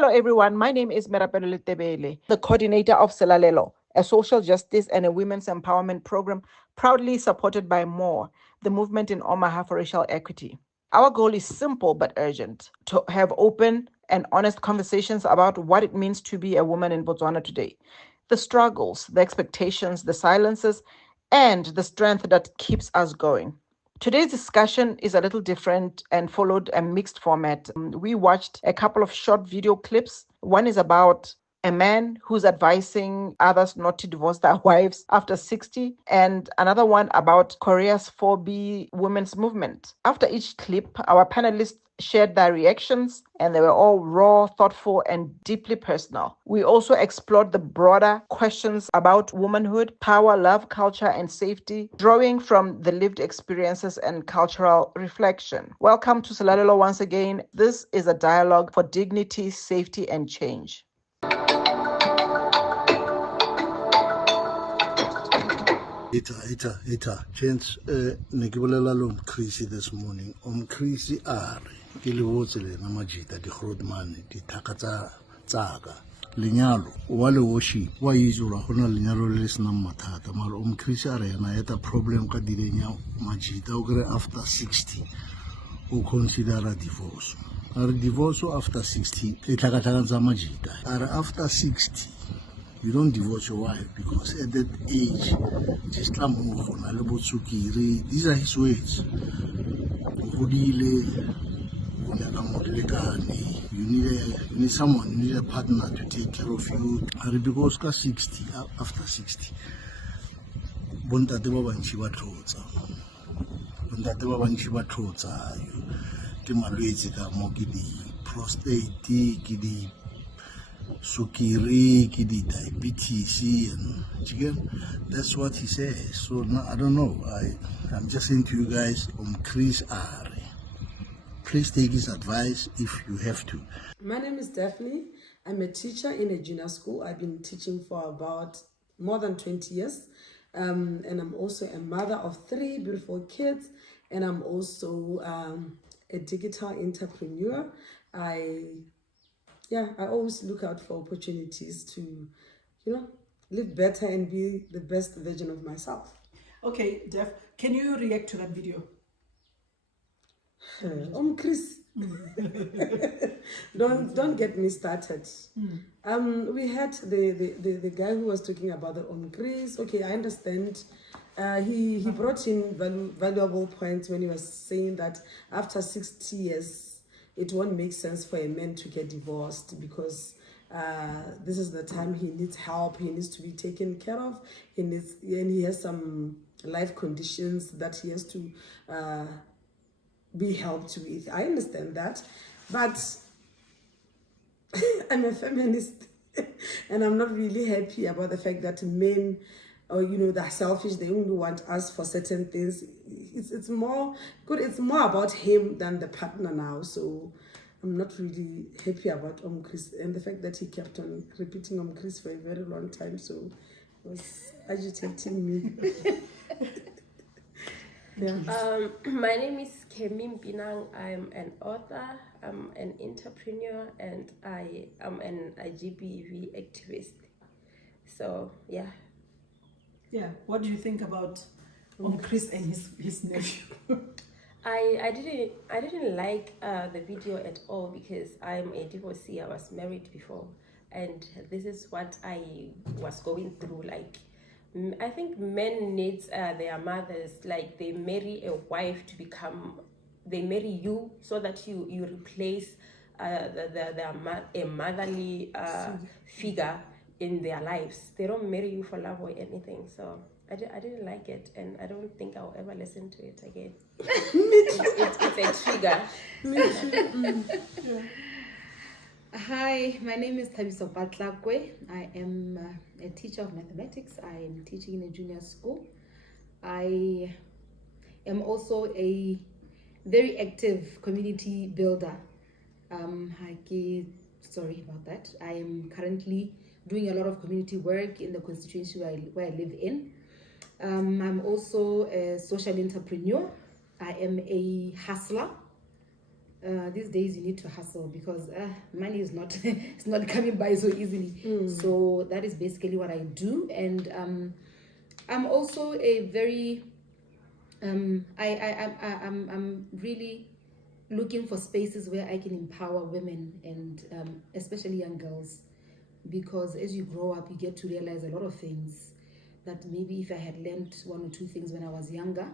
Hello, everyone. My name is Merapelo Letebele, the coordinator of Selalelo, a social justice and a women's empowerment program proudly supported by MORE, the movement in Omaha for racial equity. Our goal is simple but urgent: to have open and honest conversations about what it means to be a woman in Botswana today, the struggles, the expectations, the silences, and the strength that keeps us going. Today's discussion is a little different and followed a mixed format. We watched a couple of short video clips. One is about a man who's advising others not to divorce their wives after 60, and another one about Korea's 4B women's movement. After each clip, our panelists shared their reactions, and they were all raw, thoughtful, and deeply personal. We also explored the broader questions about womanhood, power, love, culture, and safety, drawing from the lived experiences and cultural reflection. Welcome to Selalelo once again. This is a dialogue for dignity, safety, and change. Ita, Chance, ne ke bolela le Chris this morning. Chris are ke le botsele na majita di Grootman di thaka tsaka lenyalo wa le worship wa izura hona lenyalo le sena mathata mara Chris are yana eta problem ka dilenya majita o kre after 60 o consider a divorce. Are divorce after 60 e thaka tsa majita. Are after 60 you don't divorce your wife because at that age, just move on. These are his words. You need someone, you need a partner to take care of you. Because 60, after 60, bontate ba bantši ba tlotsa. Bontate ba bantši ba tlotsa ke malwetse ka mo ke di prostate, ke di sukiri, ki di diabetes, and again, that's what he says. So no, I don't know. I'm just saying to you guys, Chris R. Please take his advice if you have to. My name is Daphney. I'm a teacher in a junior school. I've been teaching for about more than 20 years. And I'm also a mother of 3 beautiful kids. And I'm also a digital entrepreneur. I always look out for opportunities to, live better and be the best version of myself. Okay, Daph, can you react to that video? Chris, don't get me started. We had the guy who was talking about the Chris. Okay, I understand. He brought in valuable points when he was saying that after 60 years, it won't make sense for a man to get divorced because this is the time he needs help. He needs to be taken care of. And he has some life conditions that he has to be helped with. I understand that, but I'm a feminist, and I'm not really happy about the fact that men, they're selfish. They only want us for certain things. It's more good. It's more about him than the partner now. So I'm not really happy about Chris and the fact that he kept on repeating Chris for a very long time. So it was agitating me. Yeah. My name is Kemmy Mpinang. I'm an author, I'm an entrepreneur, and I am an IGBV activist. So yeah. Yeah. What do you think about Chris and his nephew? I didn't like the video at all because I'm a divorcee. I was married before, and this is what I was going through. Like, I think men need their mothers. Like, they marry a wife they marry you so that you replace a motherly figure in their lives. They don't marry you for love or anything. So I didn't like it, and I don't think I'll ever listen to it again. It's a trigger. Yeah. Hi, my name is Thabiso Patlakwe. I am a teacher of mathematics. I am teaching in a junior school. I am also a very active community builder. Sorry about that. I am currently doing a lot of community work in the constituency where I live in. I'm also a social entrepreneur. I am a hustler. these days you need to hustle because money is not it's not coming by so easily. So that is basically what I do, and I'm also a very I'm really looking for spaces where I can empower women and especially young girls, because as you grow up you get to realize a lot of things that maybe if I had learned one or two things when I was younger,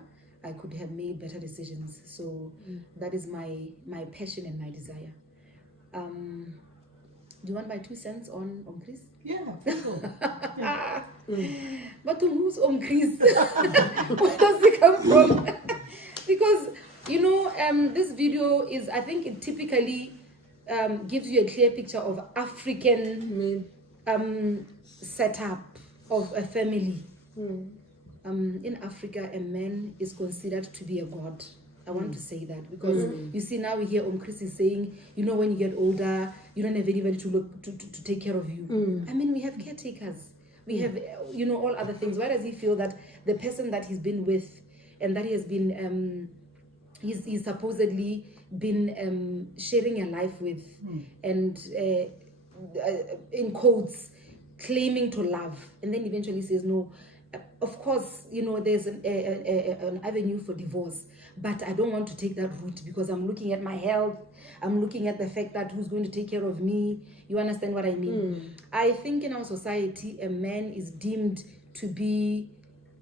I could have made better decisions. So that is my passion and my desire. Do you want my 2 cents on Chris? Yeah, for sure. But who's Chris? Where does it come from? Because this video is, I think it typically gives you a clear picture of African setup of a family. In Africa, a man is considered to be a god. I want to say that because you see now we hear Chris is saying, when you get older, you don't have anybody to look to take care of you. I mean, we have caretakers, we have all other things. Why does he feel that the person that he's been with and that he has been he's supposedly been sharing a life with and in quotes claiming to love, and then eventually says no? Of course, there's an avenue for divorce, but I don't want to take that route because I'm looking at my health. I'm looking at the fact that who's going to take care of me. You understand what I mean? I think in our society, a man is deemed to be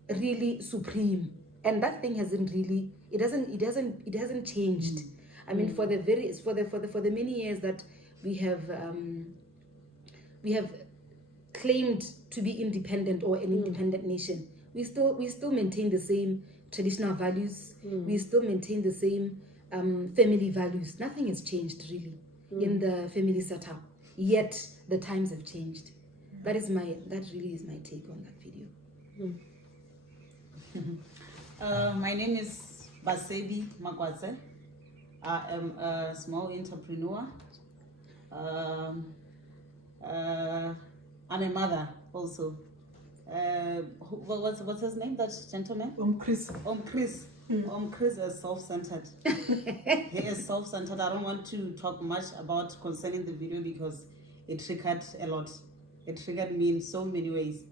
really supreme, and that thing hasn't really. It hasn't changed. I mean, for the many years that we have claimed to be independent or an independent nation, we still maintain the same traditional values. We still maintain the same family values. Nothing has changed really in the family setup. Yet the times have changed. That really is my take on that video. My name is Basebi Makwatse. I am a small entrepreneur. I'm a mother also. What's his name, that gentleman? Chris. Chris. Chris is self-centered. He is self-centered. I don't want to talk much about concerning the video because it triggered a lot. It triggered me in so many ways.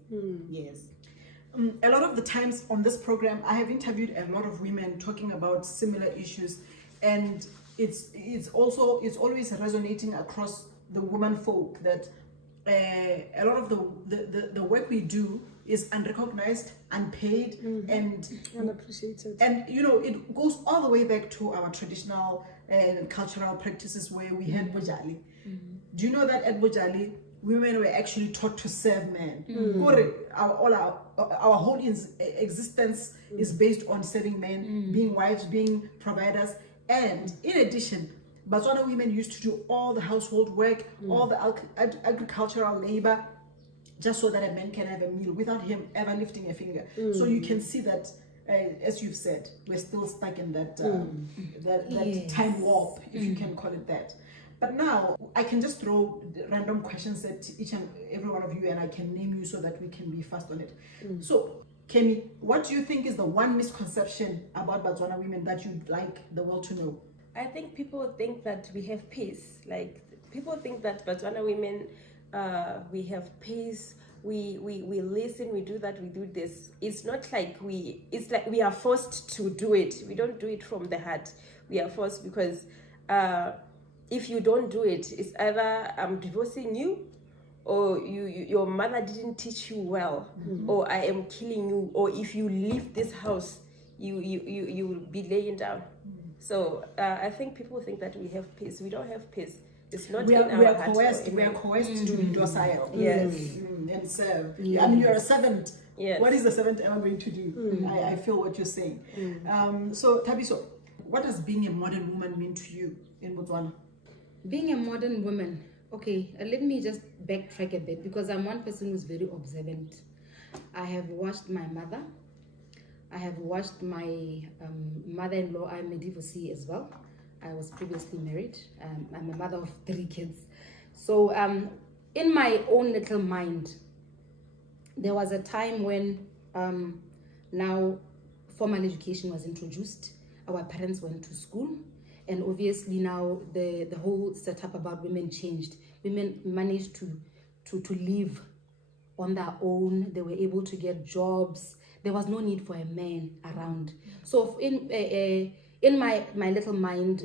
Yes. A lot of the times on this program, I have interviewed a lot of women talking about similar issues, and it's always resonating across the woman folk that a lot of the work we do is unrecognized, unpaid, and unappreciated. And it goes all the way back to our traditional cultural practices where we had bojali. Do you know that at bojali, women were actually taught to serve men? Our whole existence is based on serving men, being wives, being providers, and in addition, Botswana women used to do all the household work, all the agricultural labor, just so that a man can have a meal without him ever lifting a finger. So you can see that, as you've said, we're still stuck in that time warp, if you can call it that. But now I can just throw random questions at each and every one of you, and I can name you so that we can be fast on it. So, Kemmy, what do you think is the one misconception about Botswana women that you'd like the world to know? I think people think that we have peace. Like, people think that Botswana women, we have peace. We listen, we do that, we do this. It's not like it's like we are forced to do it. We don't do it from the heart. We are forced because if you don't do it, it's either I'm divorcing you, or your mother didn't teach you well, or I am killing you, or if you leave this house, you will be laying down. So I think people think that we have peace. We don't have peace. It's not we in are our heart. We are coerced to be docile. Yes. And serve. I mean, you're a servant. Yes. What is the servant ever going to do? I feel what you're saying. So, Thabiso, what does being a modern woman mean to you in Botswana? Being a modern woman, okay, let me just backtrack a bit because I'm one person who's very observant. I have watched my mother. I have watched my mother-in-law. I'm a divorcee as well. I was previously married. I'm a mother of 3 kids. So in my own little mind, there was a time when now formal education was introduced. Our parents went to school, and obviously obviously now the whole setup about women changed. Women managed to live on their own. They were able to get jobs. There was no need for a man around. So in my little mind,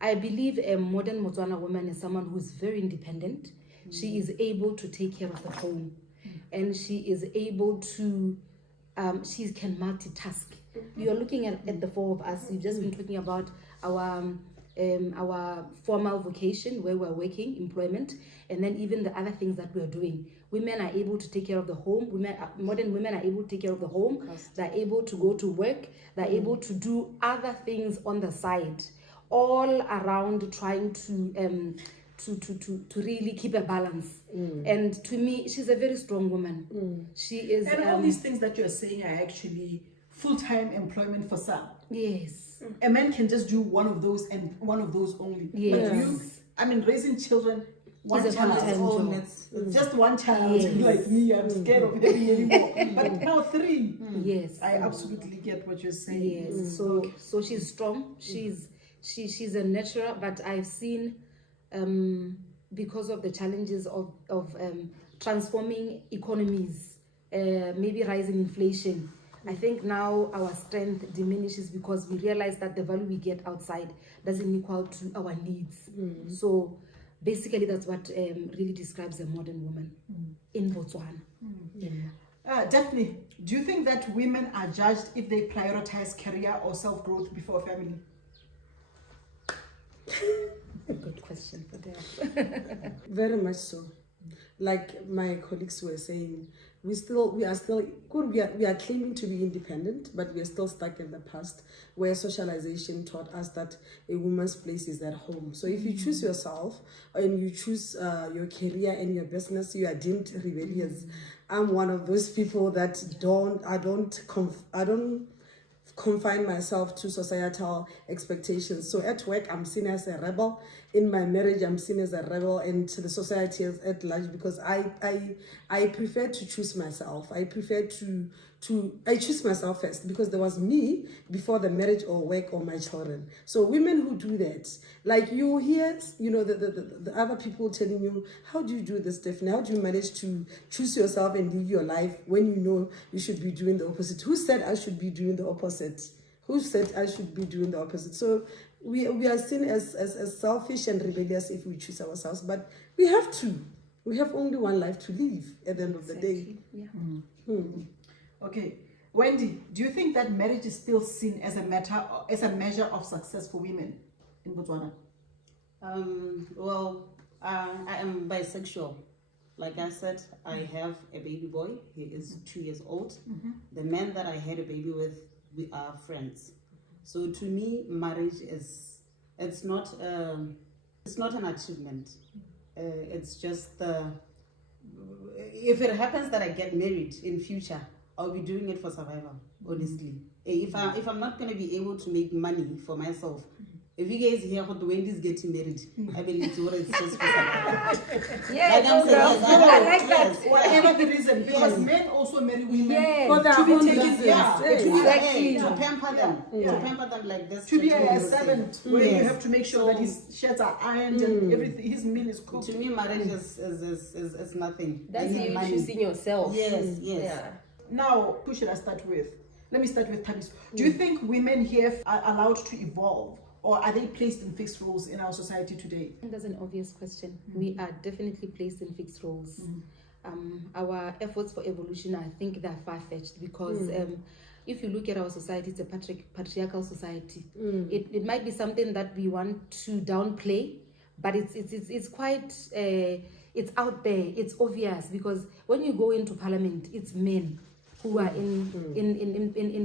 I believe a modern Botswana woman is someone who is very independent. She is able to take care of the home, and she is able to, she can multitask. You're looking at the four of us. We've just been talking about our formal vocation, where we're working, employment, and then even the other things that we're doing. Women are able to take care of the home. Modern women are able to take care of the home. They're able to go to work. They're able to do other things on the side, all around trying to really keep a balance. And to me, she's a very strong woman. She is. And all these things that you're saying are actually full-time employment for some. Yes. A man can just do one of those and one of those only. Yes. But you, I mean, raising children, one Is a child, full-time oh, job. it's just one child. Yes. Like me, I'm scared of having anymore. But now 3. Yes. I absolutely get what you're saying. Yes. So she's strong. She's a natural, but I've seen because of the challenges of transforming economies, maybe rising inflation. I think now our strength diminishes because we realize that the value we get outside doesn't equal to our needs. So basically that's what really describes a modern woman in Botswana. Daphney, do you think that women are judged if they prioritize career or self-growth before family? Good question. Very much so. Like my colleagues were saying, we are claiming to be independent, but we are still stuck in the past where socialization taught us that a woman's place is at home. So if you choose yourself and you choose your career and your business, you are deemed rebellious. I'm one of those people that I don't confine myself to societal expectations. So at work, I'm seen as a rebel. In my marriage, I'm seen as a rebel, and to the society at large, because I prefer to choose myself. I choose myself first, because there was me before the marriage or work or my children. So women who do that, like you hear, the other people telling you, how do you do this, Daphney? How do you manage to choose yourself and live your life when you know you should be doing the opposite? Who said I should be doing the opposite? Who said I should be doing the opposite? So we are seen as selfish and rebellious if we choose ourselves, but we have to. We have only one life to live at the end of the day. Yeah. Okay, Wendy, do you think that marriage is still seen as a measure of success for women in Botswana? Well, I am bisexual. Like I said, I have a baby boy. He is 2 years old. The man that I had a baby with, we are friends. So to me, marriage it's not an achievement. It's just if it happens that I get married in future, I'll be doing it for survival. Honestly, if I'm not gonna be able to make money for myself. If you guys hear what Wendy's getting married, I believe it's just for survival. Yes, I like that. Whatever the reason, because men also marry women Yes. For to be own taken, reasons. Exactly. to pamper them, to pamper them like this. to be a gentleman was servant, saying. where you Yes. have to make sure that his shirts are ironed and everything, his meal is cooked. To me, marriage is nothing. That's I need you money. choosing yourself. Yes. Yeah. Now, who should I start with? Let me start with Thabiso. Do you think women here are allowed to evolve, or are they placed in fixed roles in our society today? That's an obvious question. We are definitely placed in fixed roles. Our efforts for evolution, I think they're far-fetched, because if you look at our society, it's a patriarchal society. It might be something that we want to downplay, but it's quite it's out there. It's obvious, because when you go into parliament, it's men who are in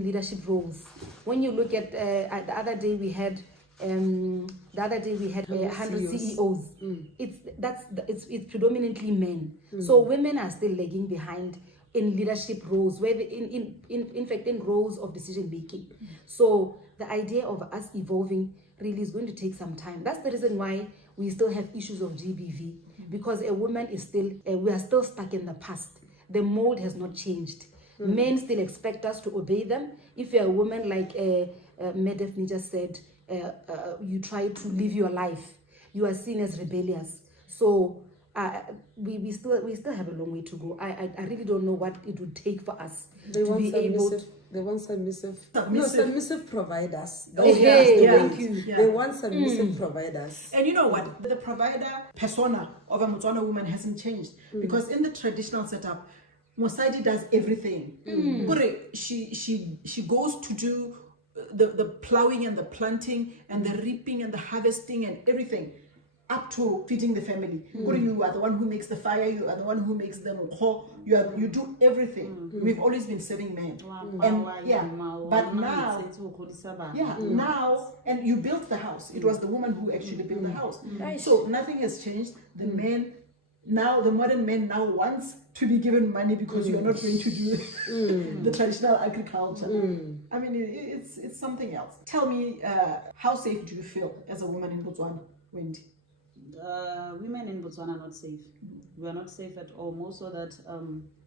leadership roles. When you look at the other day we had 100 CEOs. It's predominantly men. So women are still lagging behind in leadership roles, where in fact in roles of decision making. So the idea of us evolving really is going to take some time. That's the reason why we still have issues of GBV, because a woman is still we are still stuck in the past. The mold has not changed. Men still expect us to obey them. If you're a woman, like Daphney just said, you try to live your life, you are seen as rebellious. So we still have a long way to go. I really don't know what it would take for us They to want be able submissive. They want submissive. No, Submissive. submissive providers. Hey, That's the thank word. you. They want submissive providers. And you know what? The provider persona of a Botswana woman hasn't changed because in the traditional setup, Mosadi does everything. Ure, she goes to do the plowing and the planting and the reaping and the harvesting and everything, up to feeding the family. You are the one who makes the fire, you are the one who makes the mukho, you do everything. We've always been serving men. And but now, now, and you built the house. It was the woman who actually built the house. So nothing has changed. The men, now the modern man now wants to be given money because you are not going to do the traditional agriculture. I mean, it's something else. Tell me, how safe do you feel as a woman in Botswana, Wendy? Women in Botswana are not safe. We are not safe at all. More so that,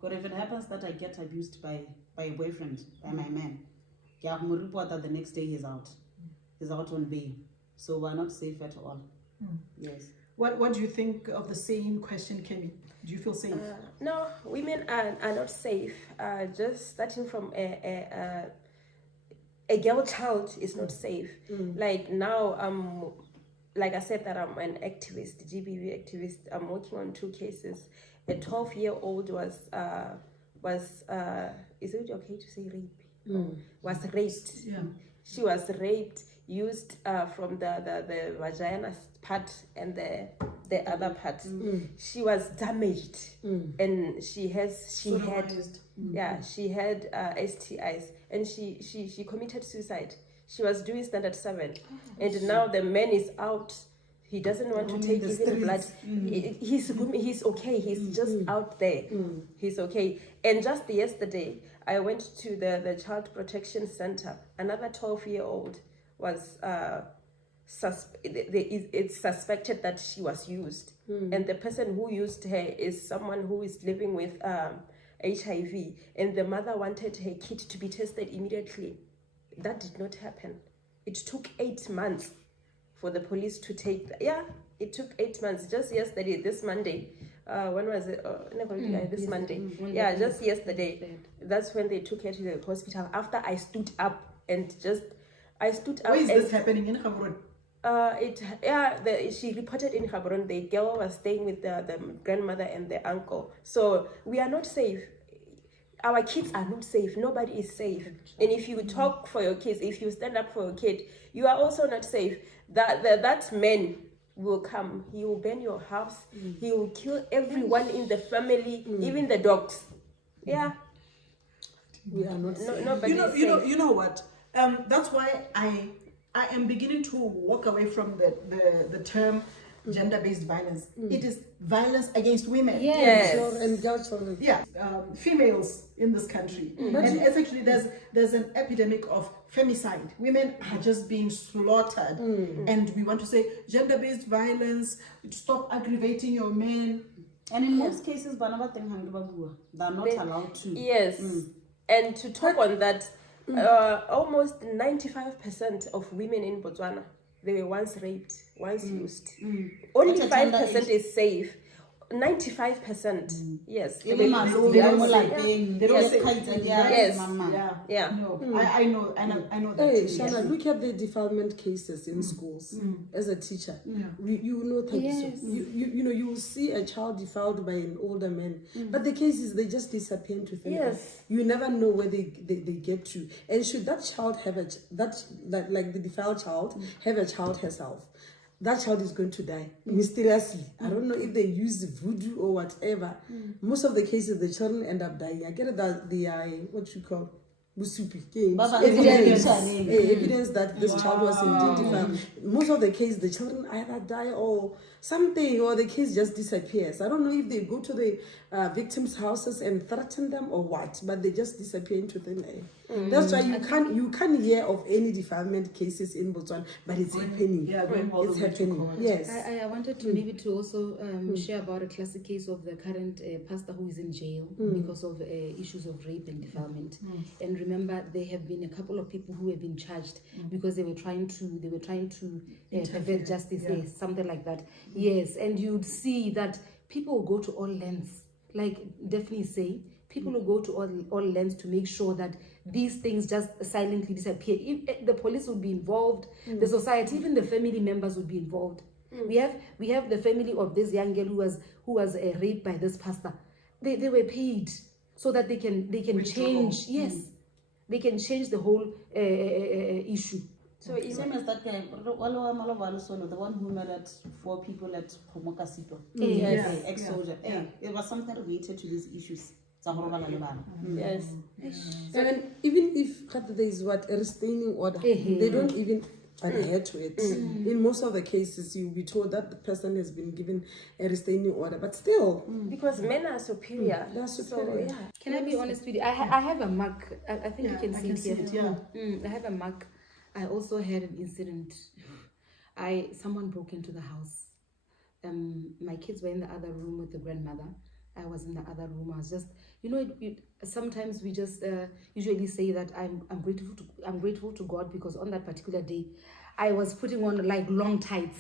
but if it happens that I get abused by a boyfriend, by my man, report that the next day he's out on bail. So we're not safe at all. Yes. What do you think of the same question, Kemmy? Do you feel safe? No, women are not safe. Just starting from a girl child is not safe. Like now, like I said that I'm an activist, GBV activist. I'm working on 2 cases. A 12-year-old was is it okay to say rape? Was raped. Yeah. She was raped, used from the vagina part and the other part. She was damaged, and she had STIs, and she committed suicide. She was doing standard 7, and now the man is out. He doesn't want to take even blood. He's okay. He's just out there. He's okay. And just yesterday, I went to the Child Protection Center. Another 12-year-old was it's suspected that she was used, and the person who used her is someone who is living with HIV, and the mother wanted her kid to be tested immediately. That did not happen. It took 8 months for the police to take it took 8 months. Just yesterday, this Monday, when was it? This Monday. Just yesterday. That's when they took her to the hospital. After I stood up. Where is this happening in Gaborone? She reported in Gaborone. The girl was staying with the grandmother and the uncle. So we are not safe. Our kids are not safe. Nobody is safe. And if you talk for your kids, if you stand up for your kid, you are also not safe. That man will come. He will burn your house. He will kill everyone in the family, even the dogs. Yeah. We are not safe. Nobody is safe. You know what? That's why I am beginning to walk away from the term gender-based violence. It is violence against women. Yes. And girl children. Yeah, females in this country. And essentially there's an epidemic of femicide. Women are just being slaughtered. And we want to say gender-based violence, stop aggravating your men. And in most cases, they're not allowed to. Yes. And to talk on that, almost 95% of women in Botswana, they were once raped, once used. Only 5% is safe. 95%, yes. They don't say yes. Yeah. No, I know that. Hey, too, Shana, yes. look at the defilement cases in schools. As a teacher, you know, Thabiso, you know, you will see a child defiled by an older man, but the cases, they just disappear into thin air. Yes. You never know where they get to. And should that child have like the defiled child have a child herself, that child is going to die mysteriously. I don't know if they use voodoo or whatever. Most of the cases, the children end up dying. I get that the what you call evidence that this child was indeed defiled. Most of the cases, the children either die or something, or the case just disappears. I don't know if they go to the victims' houses and threaten them or what, but they just disappear into thin air. That's why you can't hear of any defilement cases in Botswana, but it's happening. Yeah, going all It's the way to happening. court. Yes. I wanted to maybe to also share about a classic case of the current pastor who is in jail because of issues of rape and defilement. And remember, there have been a couple of people who have been charged because they were trying to pervert justice, yes, something like that. Yes, and you'd see that people will go to all lengths, like Daphney say, people will go to all lengths to make sure that these things just silently disappear. If the police would be involved, the society, even the family members would be involved. We have the family of this young girl who was raped by this pastor. They were paid so that they can change. Yes, they can change the whole issue. So same as that guy, the one who murdered 4 people at Pomokasito, Yes. ex-soldier. It was something related to these issues. Yes. And then even if there is a restraining order, they don't even adhere to it. In most of the cases, you'll be told that the person has been given a restraining order, but still, Because men are superior. they're superior. So, yeah. Can I be honest with you? I have a mark. I think you can I see can it see here. it, I have a mark. I also had an incident. Someone broke into the house. My kids were in the other room with the grandmother. I was in the other room. I was just, sometimes we just usually say that I'm grateful to God because on that particular day, I was putting on like long tights,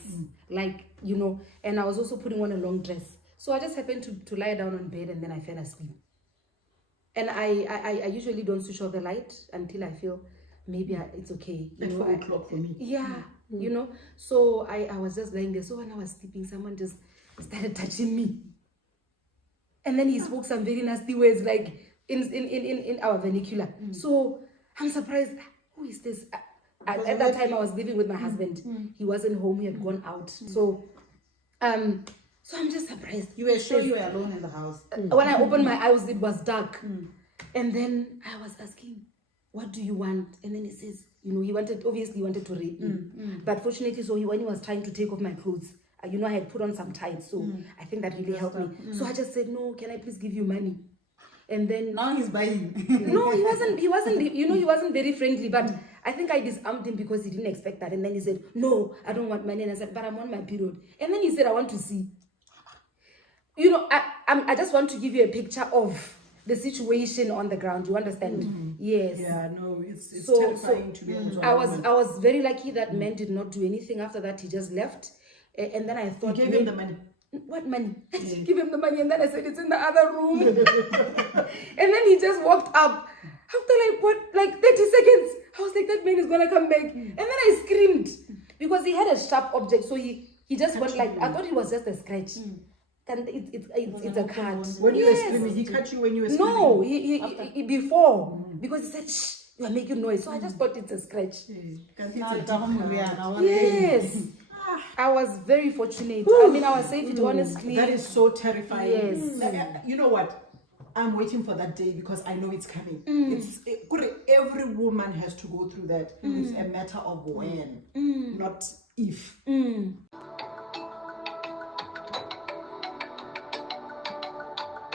and I was also putting on a long dress. So I just happened to lie down on bed and then I fell asleep. And I usually don't switch off the light until I feel maybe it's okay. At 4 o'clock for me. Yeah, So I was just lying there. So when I was sleeping, someone just started touching me. And then he spoke some very nasty words, like in our vernacular. So I'm surprised. Who is this? At that time, I was living with my husband. He wasn't home. He had gone out. So I'm just surprised. You were sure you were alone in the house? When I opened my eyes, it was dark. And then I was asking, what do you want? And then he says, he wanted to rape me. But fortunately, when he was trying to take off my clothes, I had put on some tights, so I think that really helped me. So I just said, no, can I please give you money? And then Now he's buying. no, he wasn't, he wasn't very friendly, but I think I disarmed him because he didn't expect that. And then he said, no, I don't want money. And I said, but I'm on my period. And then he said, I want to see. I just want to give you a picture of the situation on the ground. You understand? Yes. Yeah, no, it's terrifying to be able to. I was very lucky that man did not do anything after that. He just left. And then I thought, You gave him the money. What money? Give him the money. And then I said, it's in the other room. And then he just walked up. After 30 seconds, I was like, that man is going to come back. And then I screamed because he had a sharp object. So he just went like, I thought it was just a scratch. And it's a cut. When you were screaming, he cut you when you were screaming? No, he before. Because he said, shh, you are making noise. So I just thought it's a scratch. Yes. I was very fortunate. I mean, I was safe, honestly. That is so terrifying. Yes. You know what? I'm waiting for that day because I know it's coming. Every woman has to go through that. It's a matter of when, not if.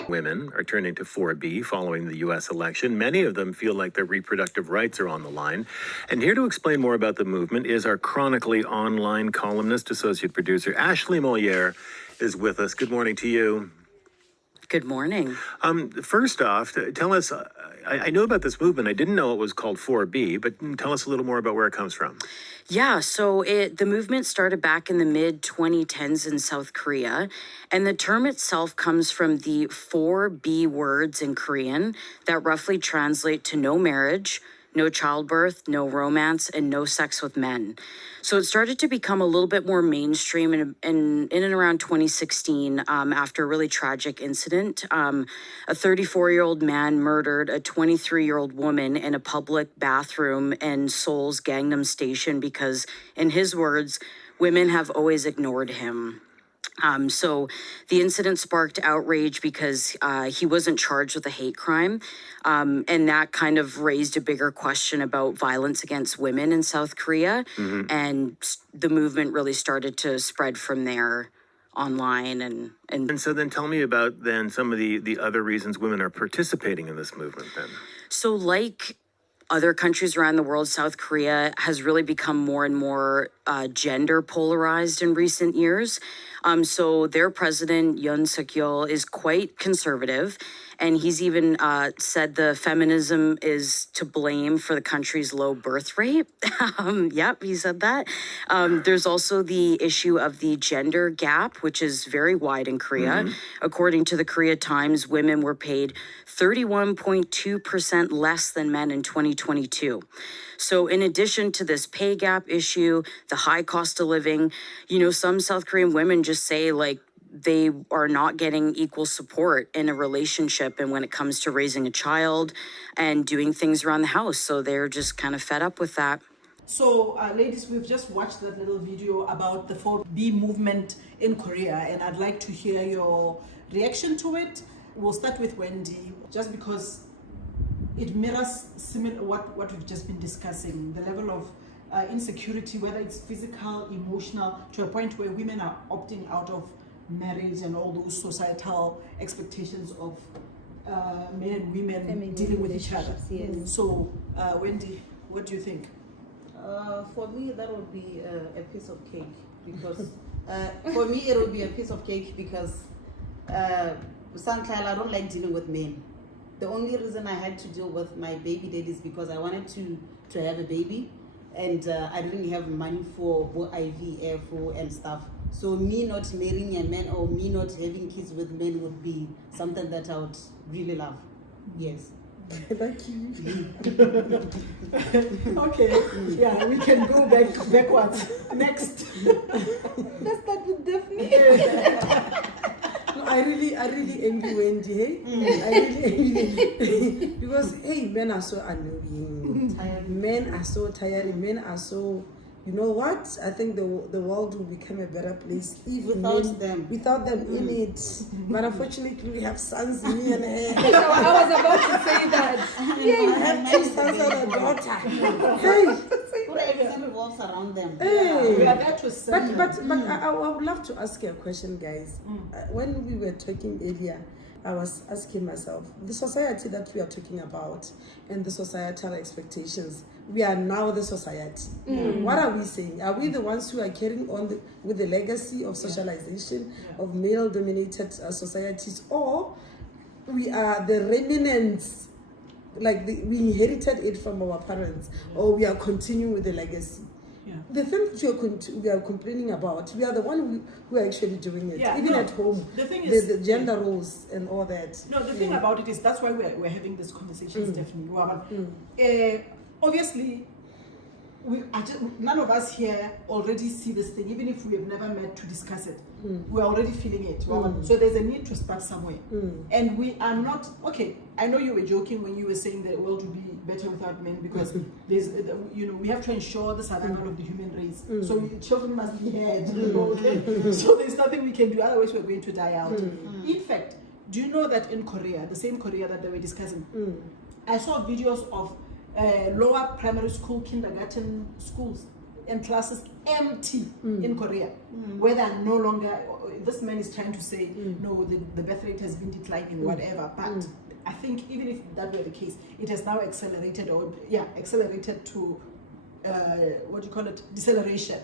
Women are turning to 4B following the U.S. election. Many of them feel like their reproductive rights are on the line. And here to explain more about the movement is our chronically online columnist, associate producer Ashley Moliere is with us. Good morning to you. Good morning. First off, tell us, I know about this movement. I didn't know it was called 4B, but tell us a little more about where it comes from. Yeah, so the movement started back in the mid-2010s in South Korea, and the term itself comes from the 4B words in Korean that roughly translate to no marriage, no childbirth, no romance, and no sex with men. So it started to become a little bit more mainstream in and around 2016 after a really tragic incident. A 34-year-old man murdered a 23-year-old woman in a public bathroom in Seoul's Gangnam Station because, in his words, women have always ignored him. So the incident sparked outrage because he wasn't charged with a hate crime. And that kind of raised a bigger question about violence against women in South Korea. And the movement really started to spread from there online. And so then tell me about then some of the other reasons women are participating in this movement then. So like other countries around the world, South Korea has really become more and more gender polarized in recent years. So their president, Yoon Suk-yeol, is quite conservative. And he's even said the feminism is to blame for the country's low birth rate. Yep, he said that. There's also the issue of the gender gap, which is very wide in Korea. According to the Korea Times, women were paid 31.2% less than men in 2022. So in addition to this pay gap issue, the high cost of living, you know, some South Korean women just say, like, they are not getting equal support in a relationship and when it comes to raising a child and doing things around the house. So they're just kind of fed up with that. So, ladies, we've just watched that little video about the 4B movement in Korea, and I'd like to hear your reaction to it. We'll start with Wendy, just because it mirrors similar what we've just been discussing, the level of insecurity, whether it's physical, emotional, to a point where women are opting out of marriage and all those societal expectations of men and women dealing with each other. Yes. So, Wendy, what do you think? For me, that would be a piece of cake, because for me it would be a piece of cake because sometimes I don't like dealing with men. The only reason I had to deal with my baby daddy is because I wanted to have a baby, and I didn't have money for IVF and stuff. So me not marrying a man or me not having kids with men would be something that I would really love. Yes. Thank you. Okay, yeah, we can go backwards. Next. Let's start with Daphney. No, I really envy Wendy, hey? I really envy because, hey, men are so annoying. Men are so tired. Men are so, you know what? I think the world will become a better place if without them in it. But unfortunately, we have sons, me and her. I was about to say that. I have 2 sons and a daughter. Hey. Everything revolves around them. Hey. We are there to serve. But I would love to ask you a question, guys. When we were talking earlier, I was asking myself, the society that we are talking about and the societal expectations, we are now the society. What are we saying? Are we the ones who are carrying on with the legacy of socialization of male-dominated societies, or we are the remnants, like we inherited it from our parents, or we are continuing with the legacy? The thing that we are complaining about, we are the one who are actually doing it, even at home. The thing is, the gender roles and all that. No, the thing about it is that's why we're having this conversation, Stephanie. Obviously, none of us here already see this thing, even if we have never met to discuss it. We're already feeling it. So there's a need to start somewhere. And we are not, okay, I know you were joking when you were saying that the world would be better without men, because there's, we have to ensure the survival of the human race. So children must be had, okay? So there's nothing we can do, otherwise we're going to die out. In fact, do you know that in Korea, the same Korea that they were discussing, I saw videos of lower primary school, kindergarten schools and classes empty in Korea, where they are no longer, this man is trying to say, no, the birth rate has been declining, whatever, but I think even if that were the case, it has now accelerated to deceleration.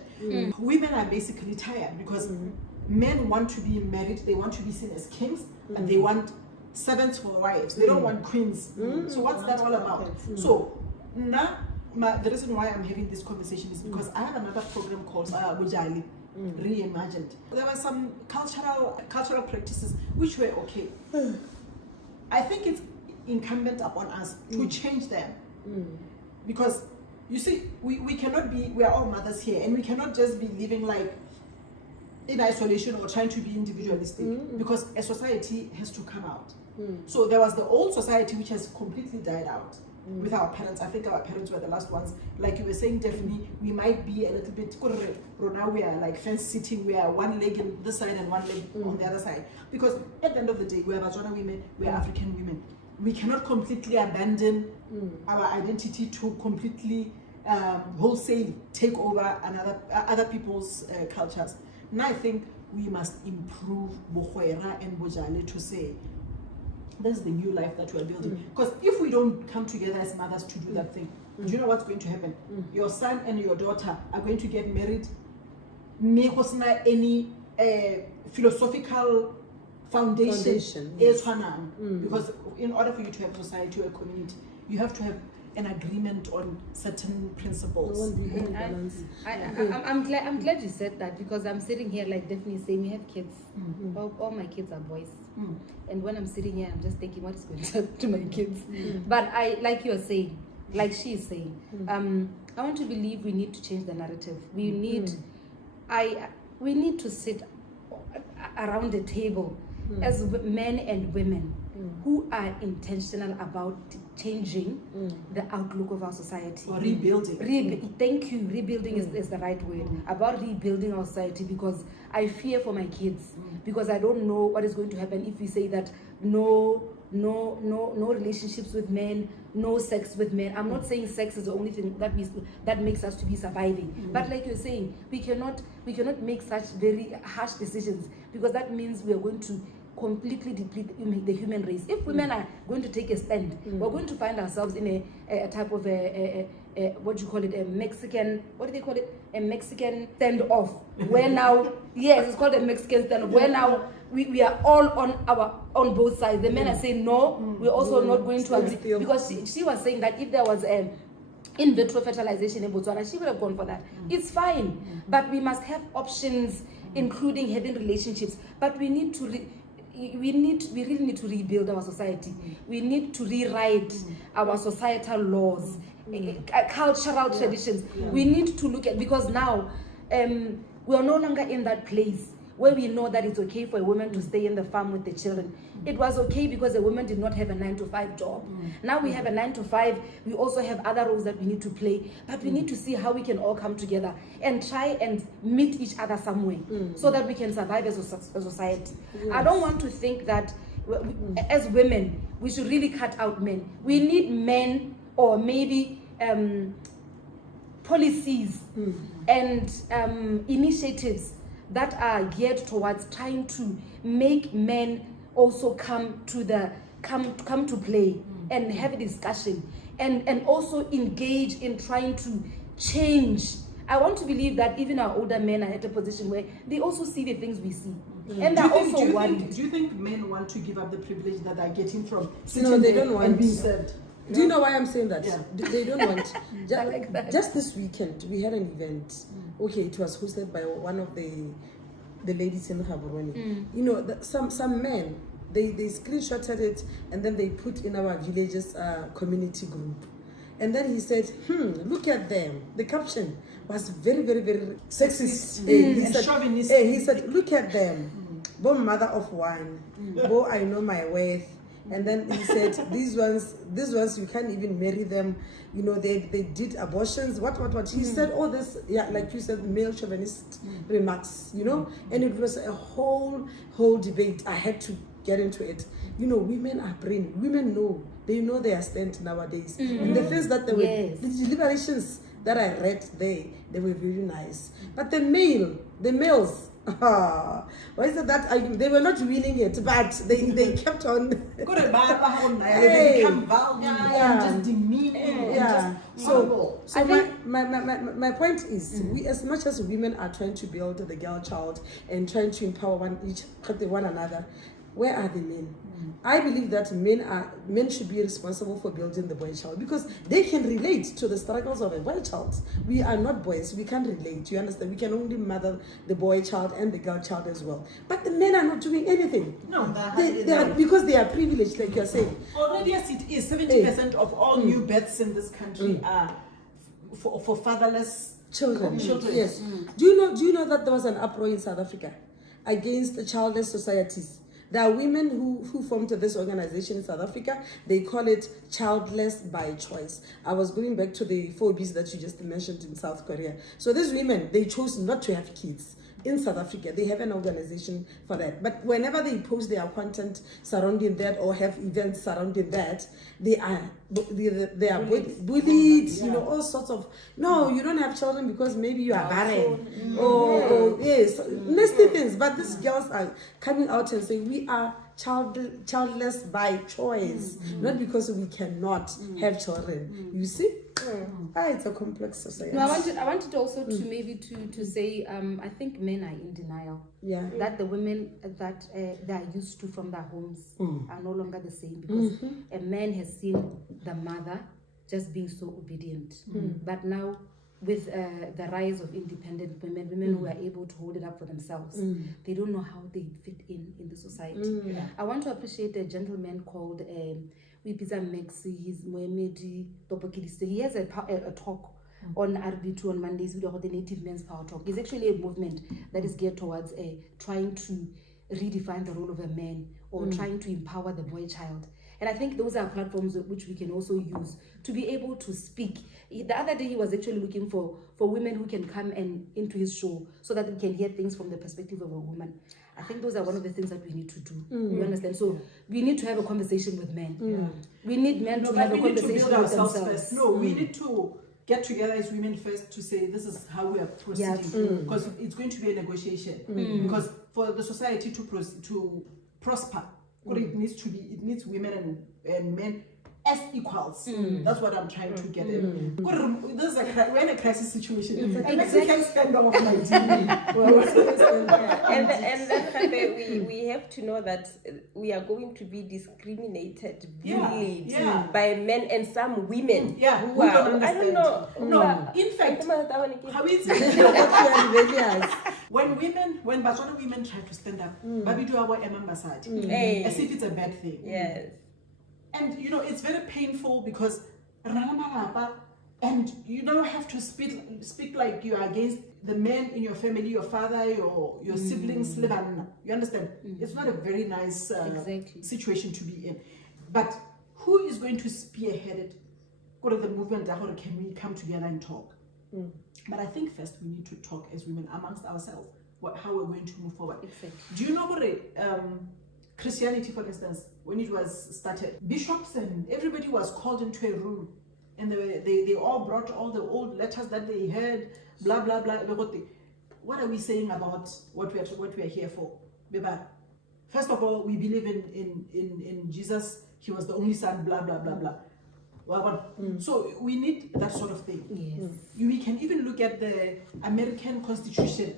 Women are basically tired because men want to be married, they want to be seen as kings, and they want servants for wives. They don't want queens. So what's that all about? So now the reason why I'm having this conversation is because I have another program called Bujali, Reimagined. There were some cultural practices which were okay. I think it's incumbent upon us to change them, because you see, we cannot be, we are all mothers here, and we cannot just be living like in isolation or trying to be individualistic, because a society has to come out. So there was the old society which has completely died out with our parents. I think our parents were the last ones. Like you were saying, Daphne, we might be a little bit, now we are like fence sitting, we are one leg on this side and one leg on the other side. Because at the end of the day, we are Botswana women, we are African women. We cannot completely abandon our identity to completely wholesale take over other people's cultures. Now I think we must improve Bohwera and Bojale to say, This is the new life that we're building. Because if we don't come together as mothers to do that thing, do you know what's going to happen? Your son and your daughter are going to get married. Any philosophical foundation. Because in order for you to have society or a community, you have to have an agreement on certain principles. I'm glad you said that, because I'm sitting here like Daphney saying we have kids. All my kids are boys. And when I'm sitting here, I'm just thinking what is going to happen to my kids. But I, like you're saying, like she is saying, I want to believe we need to change the narrative. We need to sit around the table as men and women who are intentional about changing the outlook of our society. Or rebuilding. Thank you. Rebuilding is the right word. About rebuilding our society, because I fear for my kids, because I don't know what is going to happen if we say that no relationships with men, no sex with men. I'm not saying sex is the only thing that makes us to be surviving. But like you're saying, we cannot make such very harsh decisions, because that means we are going to completely deplete the human race. If women are going to take a stand, we're going to find ourselves in a type of what do you call it, a Mexican, what do they call it? A Mexican standoff. Where now, yes, it's called a Mexican standoff, where now we are all on both sides. The men are saying no, we're also not going to agree. Because she was saying that if there was in vitro fertilization in Botswana, she would have gone for that. It's fine, but we must have options, including having relationships. But we need to we really need to rebuild our society. We need to rewrite our societal laws, cultural traditions. We need to look at, because now we are no longer in that place where we know that it's okay for a woman to stay in the farm with the children. It was okay because a woman did not have a 9-to-5 job. Now we have a 9-to-5. We also have other roles that we need to play, but we need to see how we can all come together and try and meet each other somewhere so that we can survive as a society. I don't want to think that as women, we should really cut out men. We need men, or maybe policies and initiatives that are geared towards trying to make men also come to play and have a discussion and also engage in trying to change. I want to believe that even our older men are at a position where they also see the things we see. And they're also worried. Do you think men want to give up the privilege that they're getting from No, they don't want and being served? Do you know why I'm saying that? Yeah. They don't want. I like that. Just this weekend, we had an event. Okay, it was hosted by one of the ladies in Gaborone. You know, some men, they screenshotted it and then they put in our villages community group. And then he said, look at them. The caption was very, very, very sexist. He said, look at them. Bo mother of one. Bo, I know my worth. And then he said, these ones, you can't even marry them. You know, they did abortions, what. He said all this, like you said, male chauvinist remarks, you know. And it was a whole debate. I had to get into it. You know, women are brainy. Women know. They know their stand nowadays. And the things that they were, the deliberations that I read there, they were very nice. But the males, why is it that they were not winning it, but they kept on. They become vulgar and just demeaning. So my point is, we, as much as women are trying to build the girl child and trying to empower one another, where are the men? I believe that men should be responsible for building the boy child, because they can relate to the struggles of a boy child. We are not boys, we can't relate, you understand? We can only mother the boy child and the girl child as well. But the men are not doing anything. No, they are, because they are privileged, like you're saying. Already, yes, it is. 70% of all new births in this country are for fatherless children. Yes. Do you know that there was an uproar in South Africa against the childless societies? There are women who formed this organization in South Africa. They call it Childless by Choice. I was going back to the 4Bs that you just mentioned in South Korea. So these women, they chose not to have kids. In South Africa, they have an organization for that. But whenever they post their content surrounding that or have events surrounding that, they are bullied, you know, all sorts of, no, you don't have children because maybe you are barren. Or yes, nasty things. But these girls are coming out and saying, we are childless by choice, not because we cannot have children. You see? It's a complex society. No, I wanted also to maybe to say I think men are in denial. Yeah. That the women that they are used to from their homes are no longer the same, because a man has seen the mother just being so obedient. But now, with the rise of independent women who are able to hold it up for themselves, they don't know how they fit in the society. I want to appreciate a gentleman called Maxi. He's Moemedi Topokidiste. He has a talk on RB2 on Mondays with the Native Men's Power Talk. It's actually a movement that is geared towards trying to redefine the role of a man, or trying to empower the boy child. And I think those are platforms which we can also use to be able to speak. The other day he was actually looking for women who can come into his show so that we can hear things from the perspective of a woman. I think those are one of the things that we need to do. You understand? So we need to have a conversation with men. We need men to have a conversation with themselves. First. No, we need to get together as women first to say this is how we are proceeding, because it's going to be a negotiation. Because for the society to prosper, it needs women and men as equals. That's what I'm trying to get in. We're in a crisis situation. And Mexican stand off my TV. And then we have to know that we are going to be discriminated, bullied by men and some women who are, I don't know. No, in fact, how is it? When Botswana women try to stand up, Babi do our Mbasadi, as if it's a bad thing. Yes. And it's very painful because and you don't have to speak like you are against the men in your family, your father, your siblings. You understand? It's not a very nice situation to be in. But who is going to spearhead it? Go to the movement. Can we come together and talk? But I think first we need to talk as women amongst ourselves. How we're going to move forward. Exactly. Do you know what Christianity, for instance, when it was started, bishops and everybody was called into a room, and they all brought all the old letters that they heard, blah blah blah. What are we saying about what we are here for? First of all, we believe in Jesus. He was the only son. Blah blah blah blah. So we need that sort of thing. Yes. We can even look at the American Constitution.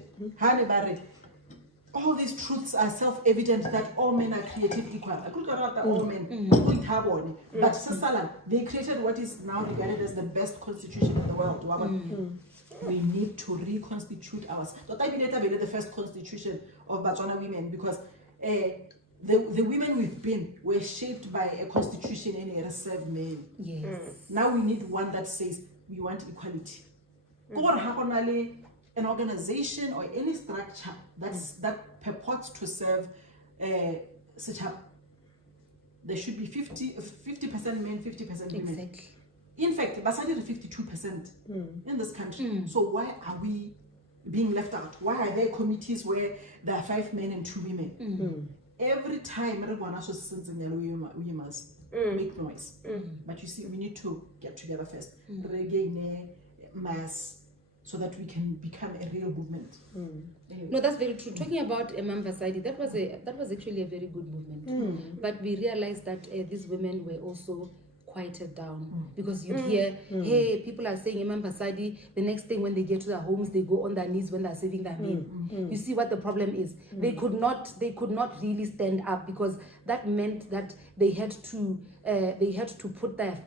All these truths are self-evident that all men are created equal. All men. But they created what is now regarded as the best constitution in the world. We need to reconstitute ours. The first constitution of Botswana women, because the women we've been were shaped by a constitution and a reserved men. Yes. Now we need one that says we want equality. An organization or any structure that purports to serve such a, there should be 50% men, 50% women. Exactly. In fact, Basadi is 52% in this country. So why are we being left out? Why are there committees where there are 5 men and 2 women? Every time we must make noise. But you see, we need to get together first. Mass, so that we can become a real movement. Anyway. No, that's very true. Talking about Mbasadi, that was actually a very good movement. But we realized that these women were also quieted down, because you hear, hey, people are saying Mbasadi, the next thing when they get to their homes, they go on their knees when they're saving their men. You see what the problem is? They could not really stand up, because that meant that they had to put their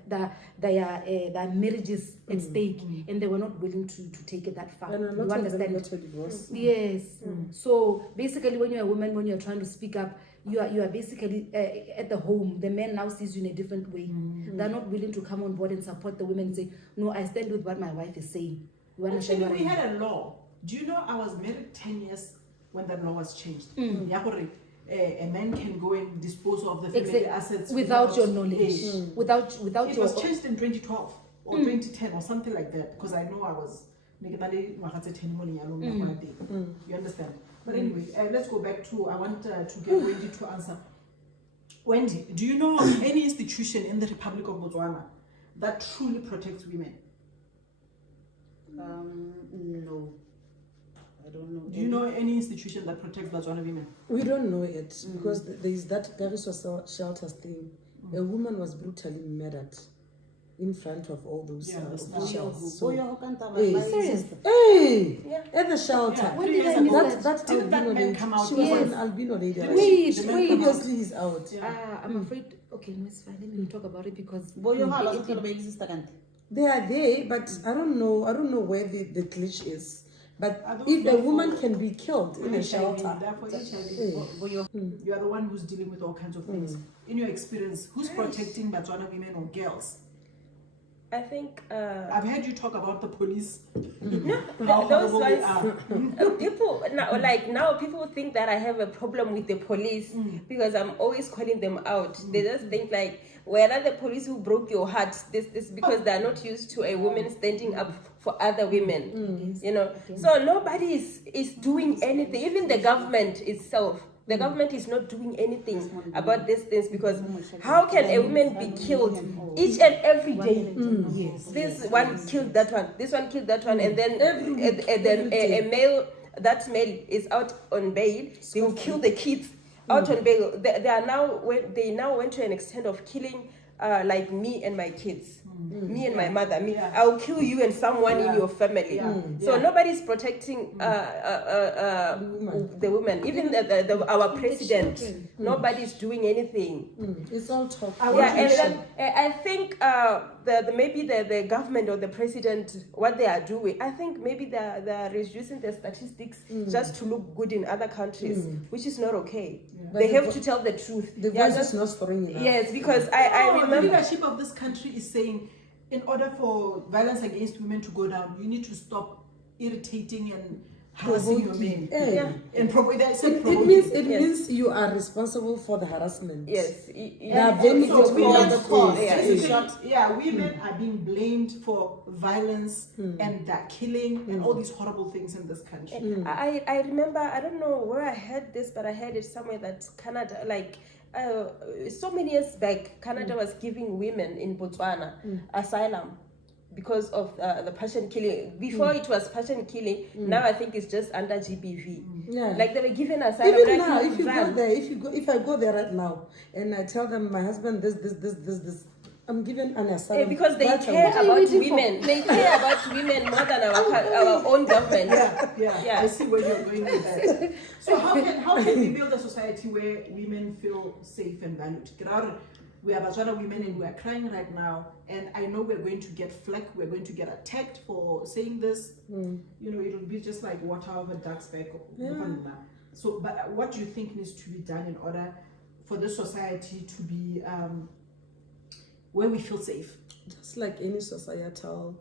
marriages at stake, and they were not willing to take it that far. And you understand? Yes. So basically, when you're a woman, when you're trying to speak up, you are basically at the home. The man now sees you in a different way. They're not willing to come on board and support the women and say, no, I stand with what my wife is saying. You understand? Actually, we had a law. Do you know I was married 10 years when that law was changed? A man can go and dispose of the family assets without your knowledge. Without it was changed in 2012 or 2010 or something like that, because I know I was you understand? But anyway, let's go back to, I want to get Wendy to answer. Wendy, do you know of any institution in the Republic of Botswana that truly protects women? No, I don't know. Do you know any institution that protects Botswana women? We don't know it because there is that Thabiso shelters thing. A woman was brutally murdered in front of all those officials. So, hey, at the shelter. When did I miss That Didn't that albino man lady. come out? She was Yes. an albino lady. Wait. Obviously, he's out. I'm afraid. Okay, no, it's fine. Let me talk about it because They are there, but I don't know where the glitch is. But if a woman can be killed in a shelter, Therefore, HIV. You are the one who's dealing with all kinds of things. In your experience, who's protecting Botswana women or girls? I think I've heard you talk about the police. those ones, people now people think that I have a problem with the police because I'm always calling them out. They just think like, where are the police who broke your heart? This because they're not used to a woman standing up for other women. You know, so nobody is doing anything. Even the government itself. The government is not doing anything about these things because how can a woman be killed each and every day? This one killed that one, this one killed that one, and then a male, that male is out on bail. They will kill the kids out on bail. They now went to an extent of killing like me and my kids. Me and my mother, I'll kill you and someone in your family. So nobody's protecting the women. Even our president, nobody's doing anything. it's all talk. And then I think maybe the government or the president, what they are doing, I think maybe they're reducing the statistics just to look good in other countries, which is not okay. They have to tell the truth. The voice is not strong enough. Yes, because I remember the leadership of this country is saying, in order for violence against women to go down, you need to stop irritating and harassing your men. And it means you are responsible for the harassment. Yes. Women are being blamed for violence and that killing and all these horrible things in this country. I remember, I don't know where I heard this, but I heard it somewhere that Canada, so many years back, Canada was giving women in Botswana asylum because of the passion killing. Before it was passion killing, now I think it's just under GBV. Like they were given asylum. Even now, if you go there, if I go there right now and I tell them my husband this, I'm given an asylum. Because they care about women. They care about women more than our own government. I see where you're going with that. So how can we build a society where women feel safe and valued? We are Botswana women and we are crying right now, and I know we're going to get flack, we're going to get attacked for saying this. You know, it will be just like water over duck's back. So, but what do you think needs to be done in order for this society to be where we feel safe? Just like any societal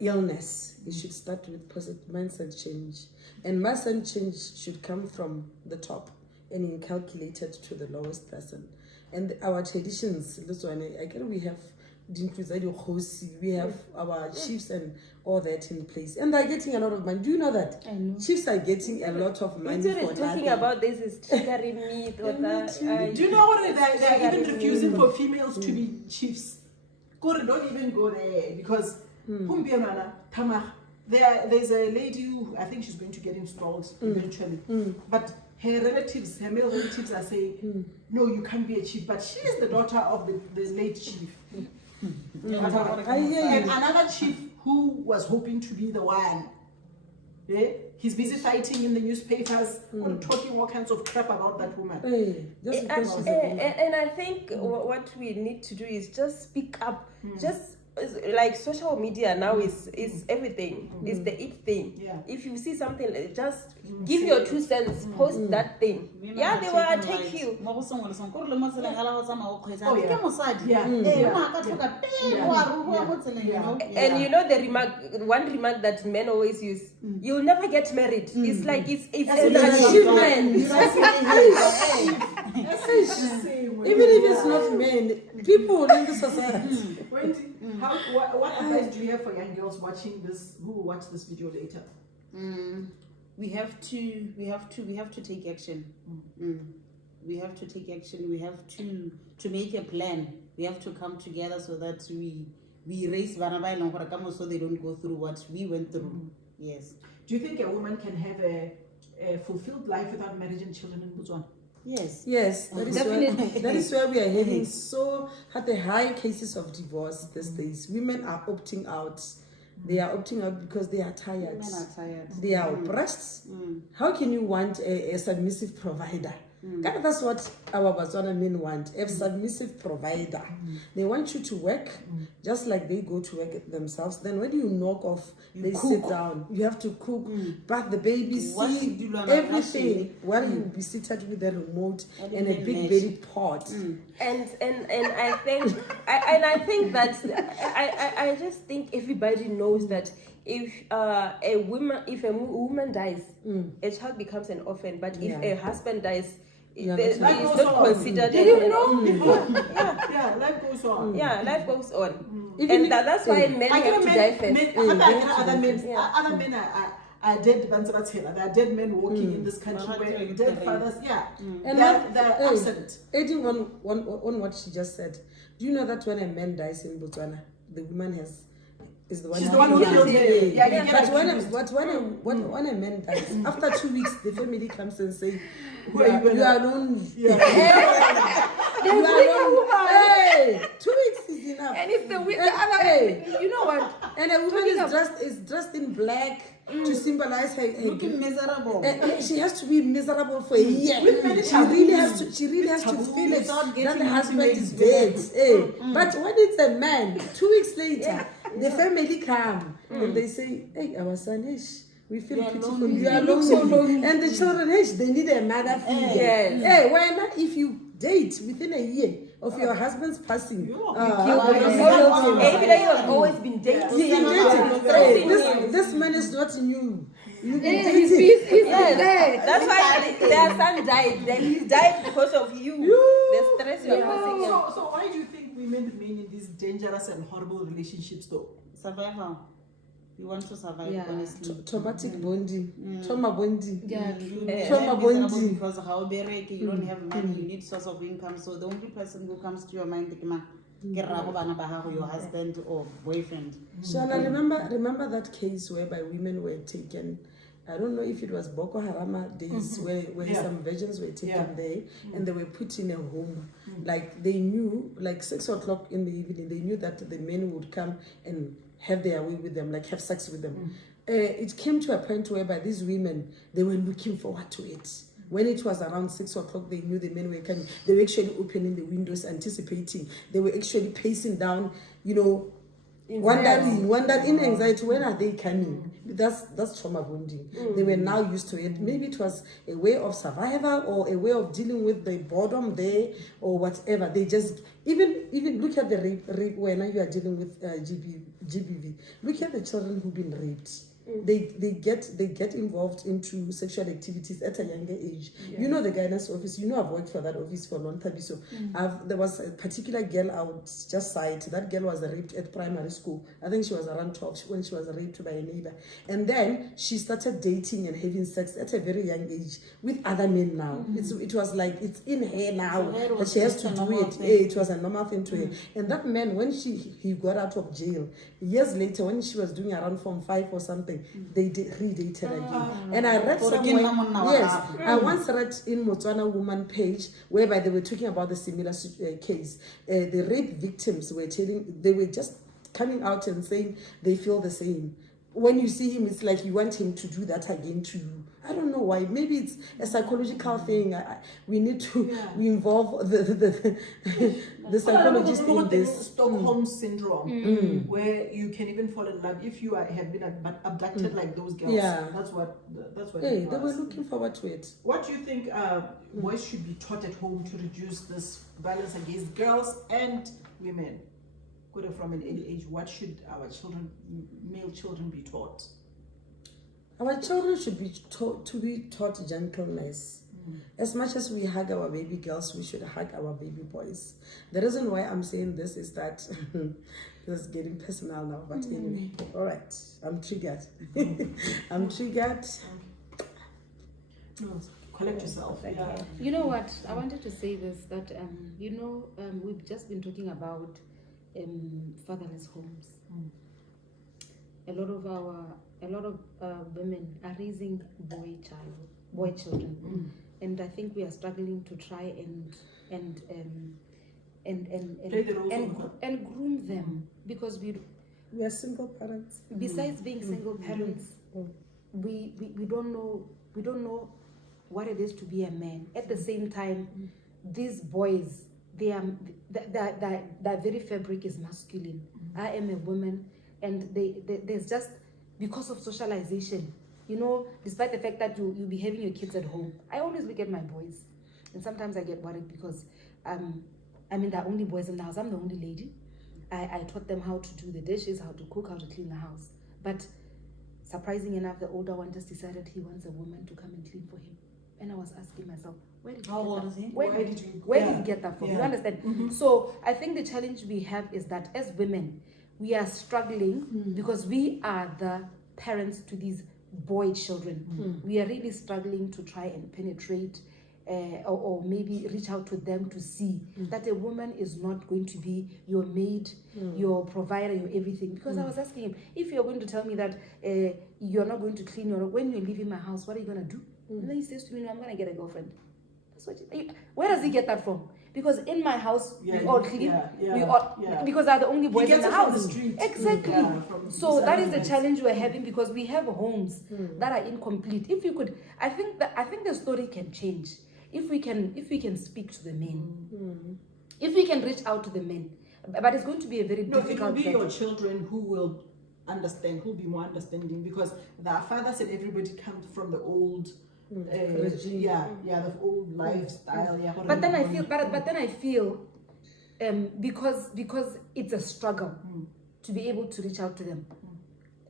illness, it should start with positive mindset change. And mindset change should come from the top and inculcated to the lowest person. And our traditions, we have we have our chiefs and all that in place. And they're getting a lot of money. Do you know that? I know. Chiefs are getting a lot of money for talking nothing. about this is triggering me. Do you know what they're even refusing for females to be chiefs? Don't even go there because there's a lady who I think she's going to get installed eventually. But her male relatives are saying, no, you can't be a chief. But she is the daughter of the late chief. I hear you. And another chief who was hoping to be the one. He's busy fighting in the newspapers, talking all kinds of crap about that woman. And I think what we need to do is just speak up. Just like social media now is everything. It's the it thing. If you see something, just give your 2 cents, post that thing. They will attack you. And you know one remark that men always use, you'll never get married. It's like it's an achievement. Even if it's not men, people in the society. What advice do you have for young girls watching this, who will watch this video later? We have to take action. We have to take action. We have to make a plan. We have to come together so that we raise Vanabai so they don't go through what we went through. Yes. Do you think a woman can have a fulfilled life without marriage and children in Botswana? Yes. Yes, that is Definitely. that is where we are having so had the high cases of divorce these days. Women are opting out. They are opting out because they are tired. Women are tired. They are oppressed. How can you want a submissive provider? That's what our Botswana men want, a submissive provider. They want you to work just like they go to work themselves. Then when you knock off, they sit down. You have to cook, bath the baby, see everything while you be seated with the remote and a big belly pot. And I think I think that I just think everybody knows that if a woman dies, a child becomes an orphan. But if a husband dies, it's not considered. Did you know? Yeah, life goes on. Yeah, life goes on. And that's why men have to die first. Other men are dead. There are dead men walking in this country where dead fathers. Yeah, And they're absent. Adding on what she just said, do you know that when a man dies in Botswana, the woman is the one. She's the one who killed him. Yeah, but when a man dies, after 2 weeks, the family comes and say, you are alone. Yeah. You are alone. Hey, 2 weeks is enough. And it's the other, you know what? And a woman is dressed in black to symbolize her Looking miserable. she has to be miserable for a year. She really has to feel it that the husband is dead. But when it's a man, 2 weeks later, the family come and they say, hey, our son, we feel pitiful. You are alone. And the children, they need a mother figure. Hey, why not? If you date within a year of your husband's passing, Maybe that you have always been dating. This man is not new. You've been He's dating. That's why their son died. Then he died because of you. The stress you're passing. So why do you think women remain in these dangerous and horrible relationships though? Survival. You want to survive, honestly. Traumatic bonding. Trauma bonding. Trauma bonding. Because how you don't have money, you need source of income. So the only person who comes to your mind is your husband or boyfriend. Shana, remember that case whereby women were taken. I don't know if it was Boko Haram days where some virgins were taken there and they were put in a home. Like they knew, like 6 o'clock in the evening, they knew that the men would come and have their way with them, like have sex with them. It came to a point whereby these women, they were looking forward to it. When it was around 6 o'clock, they knew the men were coming. They were actually opening the windows, anticipating. They were actually pacing down, wondering in anxiety, when are they coming? That's trauma bonding. They were now used to it. Maybe it was a way of survival or a way of dealing with the boredom there or whatever. They just even look at the rape when you are dealing with GBV. Look at the children who've been raped. They get involved into sexual activities at a younger age. You know the guidance office. I've worked for that office for a long time. So there was a particular girl I would just cite. That girl was raped at primary school. I think she was around 12 when she was raped by a neighbor. And then she started dating and having sex at a very young age with other men now. It was like it's in her now that she has to do it. It was a normal thing to her. And that man, when he got out of jail, years later when she was doing around Form 5 or something, they redated again. And I read somewhere, I once read in Botswana Woman page whereby they were talking about the similar case. The rape victims they were just coming out and saying they feel the same. When you see him, it's like you want him to do that again to you. I don't know why. Maybe it's a psychological thing. We need to involve the psychologist in this. Stockholm syndrome, where you can even fall in love if you have been abducted like those girls. Yeah, that's what. Hey, they were looking forward to it. What do you think boys should be taught at home to reduce this violence against girls and women? From an early age, what should our male children be taught? Our children should be taught gentleness. As much as we hug our baby girls, we should hug our baby boys. The reason why I'm saying this is that this is getting personal now, but anyway, all right, I'm triggered. I'm triggered. No, collect yourself. Yeah. You know what? I wanted to say this, that we've just been talking about fatherless homes. A lot a lot of women are raising boy children, and I think we are struggling to try and groom them, because we are single parents. Besides being single parents, we don't know what it is to be a man. At the same time, these boys, their very fabric is masculine. I am a woman, and there's just, because of socialization, you know, despite the fact that you'll be having your kids at home, I always look at my boys, and sometimes I get worried because I mean, there are only boys in the house. I'm the only lady. I taught them how to do the dishes, how to cook, how to clean the house. But surprising enough, the older one just decided he wants a woman to come and clean for him. And I was asking myself, where did he get that from? You understand? So I think the challenge we have is that as women, we are struggling because we are the parents to these boy children. We are really struggling to try and penetrate or maybe reach out to them to see that a woman is not going to be your maid, your provider, your everything. Because I was asking him, if you're going to tell me that you're not going to clean when you're leaving my house, what are you going to do? And then he says to me, no, I'm going to get a girlfriend. That's what where does he get that from? Because in my house, we all clean. Because they're the only boys in the house. Exactly. So that is the challenge we're having, because we have homes that are incomplete. If you could, I think the story can change if we can speak to the men, if we can reach out to the men. But it's going to be a very difficult. It will be your children who will understand, who will be more understanding, because their father said everybody comes from the old. The old lifestyle. But then I feel, because it's a struggle to be able to reach out to them.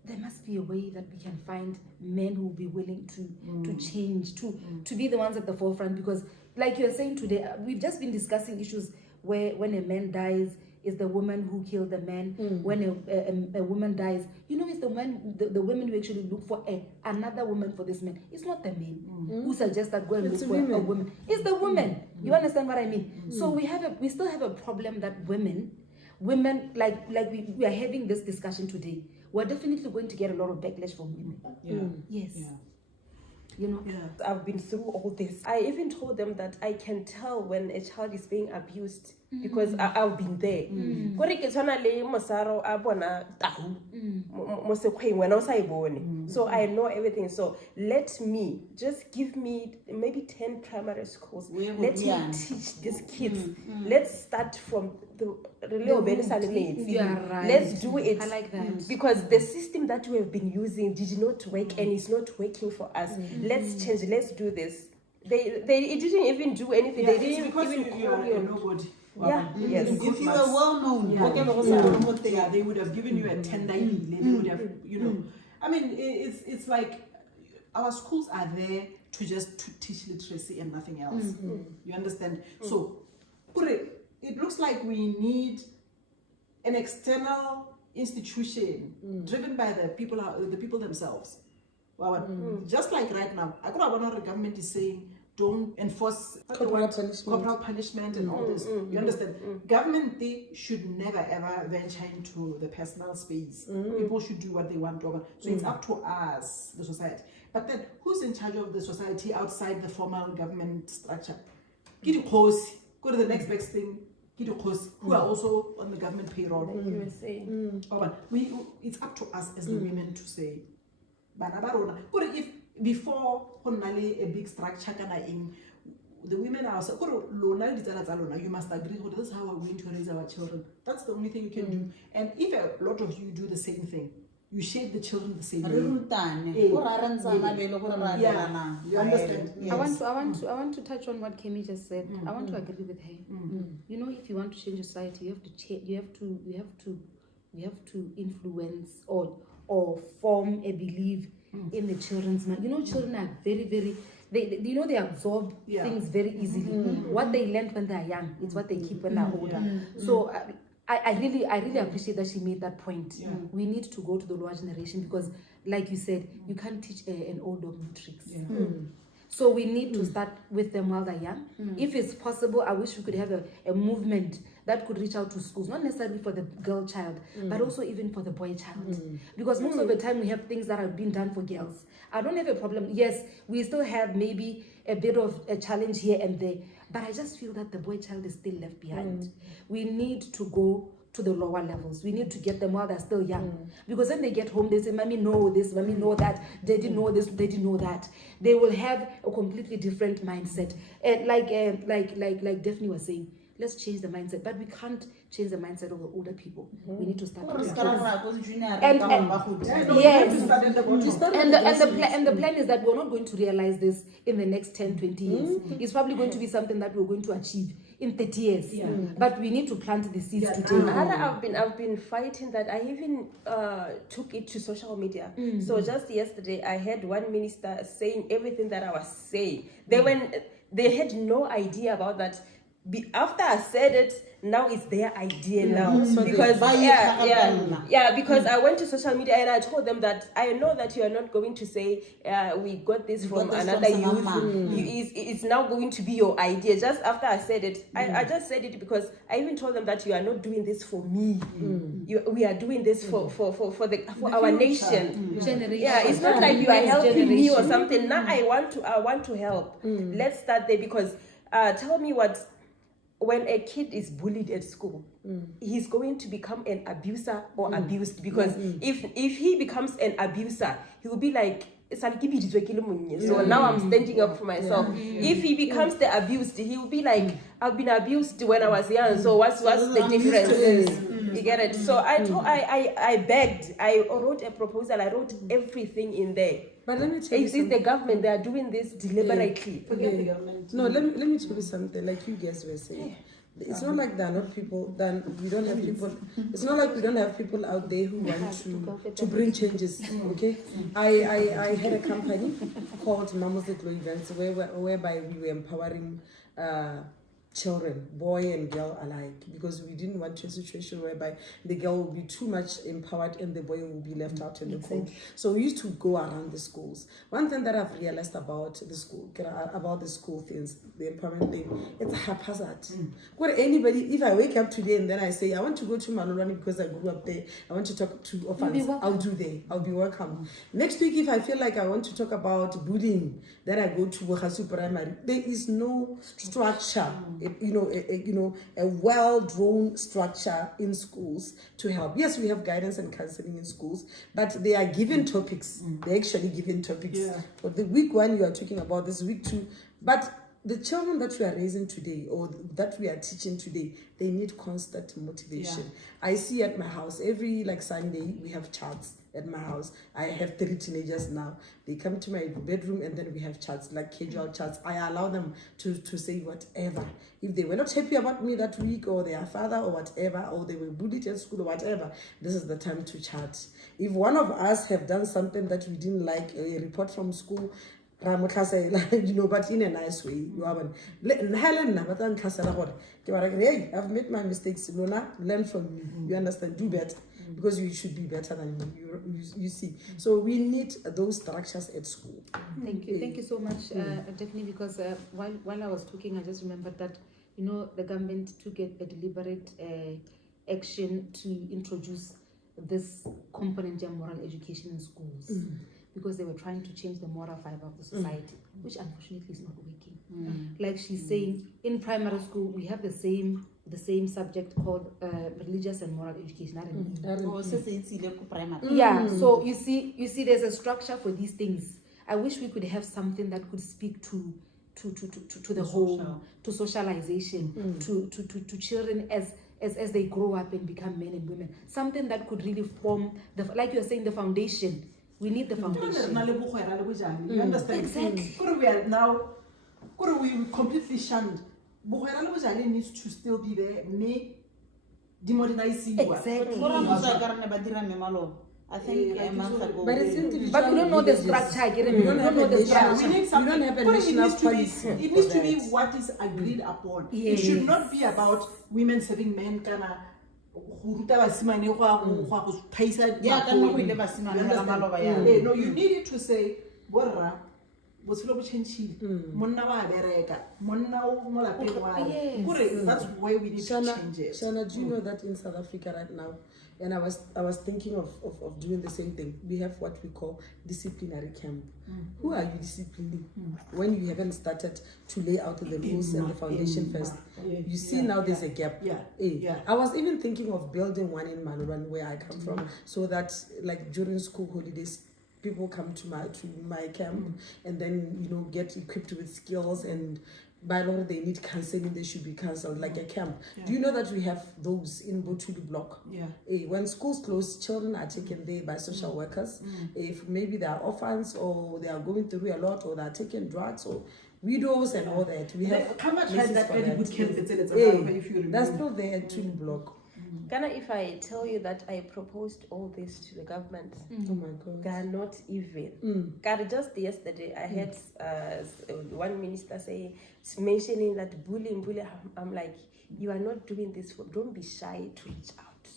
There must be a way that we can find men who will be willing to change, to be the ones at the forefront. Because, like you're saying today, we've just been discussing issues where when a man dies, is the woman who killed the man. When a woman dies, you know, it's the women who actually look for another woman for this man. It's not the men who suggest that go and look for a woman. It's the woman. You understand what I mean? So we still have a problem that women like we are having this discussion today. We're definitely going to get a lot of backlash from women. Yes. You know, I've been through all this. I even told them that I can tell when a child is being abused because I've been there. So I know everything. So give me maybe 10 primary schools. Let me teach these kids. Let's start from the Let's do it. I like that. Because the system that we have been using did not work and it's not working for us. Let's change. Let's do this. They didn't even do anything. They didn't even call you nobody. Yes. If you were well known, they would have given you a tender. They would have, I mean, it's like our schools are there to teach literacy and nothing else. You understand? So, it looks like we need an external institution driven by the people themselves. Just like right now, I could have the government is saying don't enforce corporal punishment and all this. You understand? Government, they should never ever venture into the personal space. People should do what they want to. So it's up to us, the society. But then, who's in charge of the society outside the formal government structure? Go to the next best thing. Who are also on the government payroll. Like you were saying. It's up to us as the women to say, but if before a big structure the women are also you must agree this is how we're going to raise our children. That's the only thing you can do. And if a lot of you do the same thing, you shape the children the same way. You understand? Yes. I want to touch on what Kemmy just said. I want to agree with her. You know, if you want to change society, you have to influence or form a belief in the children's mind. You know, children are very, very they absorb things very easily. What they learn when they're young, it's what they keep when they're older. So I really appreciate that she made that point. We need to go to the lower generation because, like you said, you can't teach an old dog new tricks. So we need to start with them while they're young. If it's possible, I wish we could have a movement that could reach out to schools, not necessarily for the girl child, but also even for the boy child. Because most of the time we have things that are being done for girls. I don't have a problem. Yes, we still have maybe a bit of a challenge here and there, but I just feel that the boy child is still left behind. We need to go to the lower levels. We need to get them while they're still young. Because when they get home, they say, Mommy, know this, Mommy, know that. Daddy, know this, Daddy, know that. They will have a completely different mindset. And like Daphney was saying, let's change the mindset. But we can't change the mindset of the older people. We need to start with the and the plan is that we're not going to realize this in the next 10, 20 years. It's probably going to be something that we're going to achieve in 30 years. But we need to plant the seeds today. I've been fighting that. I even took it to social media. So just yesterday, I had one minister saying everything that I was saying. They had no idea about that. After I said it, now it's their idea now. Because because I went to social media and I told them that I know that you are not going to say we got this from another youth. It's now going to be your idea. Just after I said it, I just said it because I even told them that you are not doing this for me. We are doing this for our nation. It's not like you are helping me or something. Now I want to help. Let's start there because tell me what. When a kid is bullied at school, he's going to become an abuser or abused because if he becomes an abuser, he will be like, so now I'm standing up for myself. If he becomes the abused, he will be like, I've been abused when I was young, so what's the difference? You get it? So I begged, I wrote a proposal, I wrote everything in there. But let me tell you something. It's the government, they are doing this deliberately. Forget the government. No, let me tell you something, like you guys were saying. It's not like there are not people, we don't have people. It's not like we don't have people out there who want to bring changes, okay? I had a company called Mmankgodi Events whereby we were empowering children, boy and girl alike, because we didn't want a situation whereby the girl will be too much empowered and the boy will be left out in the cold. So we used to go around the schools. One thing that I've realized about the school things, the empowerment thing, it's haphazard. Anybody, if I wake up today and then I say I want to go to Manolani because I grew up there, I want to talk to orphans, I'll do there. I'll be welcome. Next week, if I feel like I want to talk about bullying, then I go to Bogasu Primary. There is no structure. A well-drawn structure in schools to help. Yes, we have guidance and counseling in schools, but they are given topics. They're actually given topics. For the week one, you are talking about this, week two. But the children that we are raising today or that we are teaching today, they need constant motivation. I see at my house, every Sunday, we have chats at my house. I have 3 teenagers now. They come to my bedroom and then we have chats, like casual chats. I allow them to say whatever. If they were not happy about me that week or their father or whatever, or they were bullied at school or whatever, this is the time to chat. If one of us have done something that we didn't like, a report from school, but in a nice way. Hey, I've made my mistakes. Learn from me. You understand? Do better. Because you should be better than me. You see. So we need those structures at school. Thank you. Thank you so much, Daphney, because while I was talking, I just remembered that, the government took a deliberate action to introduce this component of moral education in schools. Because they were trying to change the moral fiber of the society, which unfortunately is not working. Like she's saying, in primary school we have the same subject called religious and moral education. So you see, there's a structure for these things. I wish we could have something that could speak to the home, to socialization, to children as they grow up and become men and women. Something that could really form like you're saying, the foundation. We need the foundation. You understand? Exactly. We are now, we completely shunned. Bukhara needs to still be there. Me demodernizing. Exactly. I think but it's individual. But we don't know the structure. We don't know the structure. We need something. We don't have a national policy. It needs to be what is agreed upon. It should not be about women serving men. No, you need it to say, botshelo bo changile monna wa bereka monna o mo lapeng wa kore that's where we need to change it. Shana, do you know that in South Africa right now, and I was thinking of doing the same thing. We have what we call disciplinary camp. Who are you disciplining when you haven't started to lay out the rules and the foundation first? You see now there's a gap. I was even thinking of building one in Malurwan where I come from, so that like during school holidays, people come to my camp and then, you know, get equipped with skills, and by law they need counseling, they should be counseled like a camp. Do you know that we have those in Botuli block? When schools close, children are taken there by social workers. If maybe they are orphans or they are going through a lot or they are taking drugs or widows and all that, we have that very good camp that's still there at Tuli block. Ghana, if I tell you that I proposed all this to the government, oh my God, they are not even. God, just yesterday, I had one minister mentioning that bullying. I'm like, you are not doing this don't be shy to reach out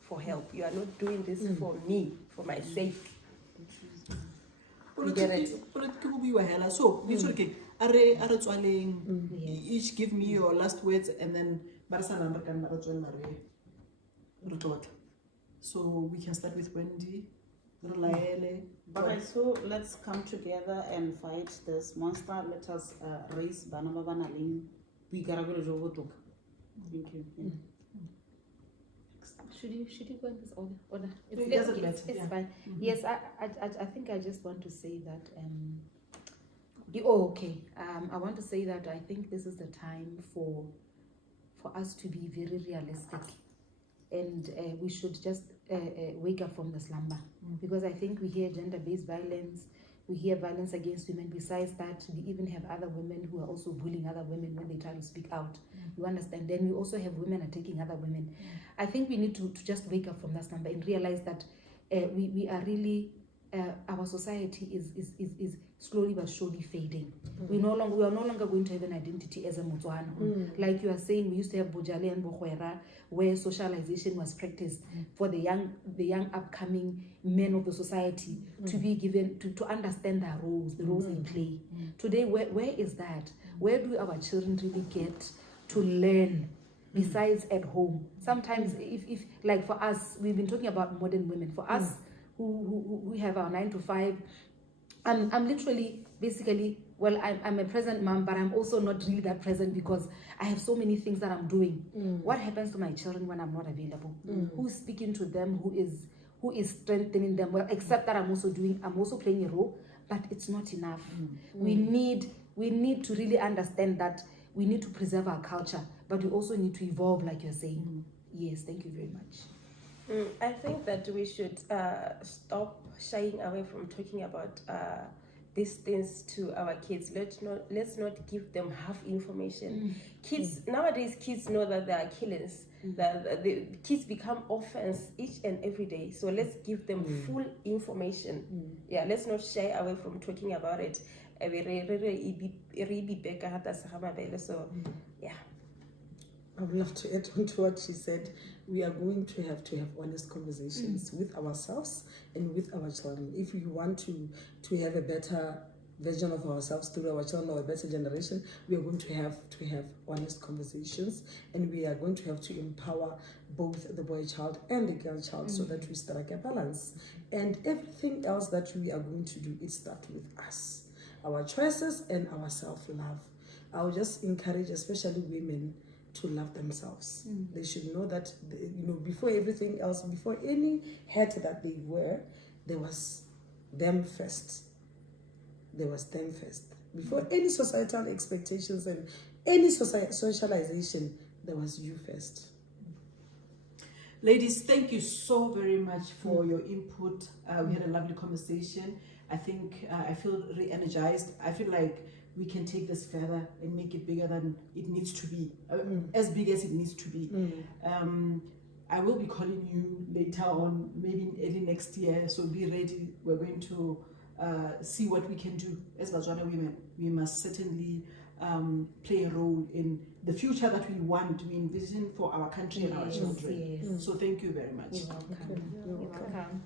for help. You are not doing this for me, for my sake. You get it? So, each give me your last words and then so we can start with Wendy. Okay, so let's come together and fight this monster. Let us raise Banama Banaling. We gotta go to Thank you. Should you go in this order? It doesn't matter. It's fine. Yes, I think I just want to say that I want to say that I think this is the time for us to be very realistic, and we should just wake up from the slumber, because I think we hear gender-based violence, we hear violence against women. Besides that, we even have other women who are also bullying other women when they try to speak out. You understand? Then we also have women attacking other women. I think we need to just wake up from that slumber and realize that we are really our society is slowly but surely fading. We are no longer going to have an identity as a Botswana. Like you are saying, we used to have Bojale and Bohwera, where socialization was practiced for the young upcoming men of the society to be given to understand their roles, the roles they play. Today, where is that? Where do our children really get to learn besides at home? Sometimes, if like for us, we've been talking about modern women. For us, who have our 9 to 5, I'm literally basically, well, I'm a present mom, but I'm also not really that present because I have so many things that I'm doing. What happens to my children when I'm not available? Who's speaking to them? Who is strengthening them? Well, except that I'm also playing a role, but it's not enough. We need to really understand that we need to preserve our culture, but we also need to evolve, like you're saying. Yes, thank you very much. I think that we should stop shying away from talking about these things to our kids. Let's not give them half information. Nowadays, kids know that there are killings. The kids become orphans each and every day. So let's give them full information. Let's not shy away from talking about it. So yeah. I would love to add on to what she said. We are going to have honest conversations with ourselves and with our children. If we want to have a better version of ourselves through our children or a better generation, we are going to have honest conversations, and we are going to have to empower both the boy child and the girl child so that we strike a balance. And everything else that we are going to do, it starts with us, our choices and our self-love. I'll just encourage especially women to love themselves. They should know that, before everything else, before any hat that they wear, there was them first. Before any societal expectations and any socialization, there was you first. Ladies, thank you so very much for your input. We had a lovely conversation. I think I feel re-energized. I feel like we can take this further and make it bigger than it needs to be, as big as it needs to be. I will be calling you later on, maybe early next year, so be ready. We're going to see what we can do as Botswana women. We must certainly play a role in the future that we want, we envision for our country and our children. So thank you very much. You're welcome. You're welcome.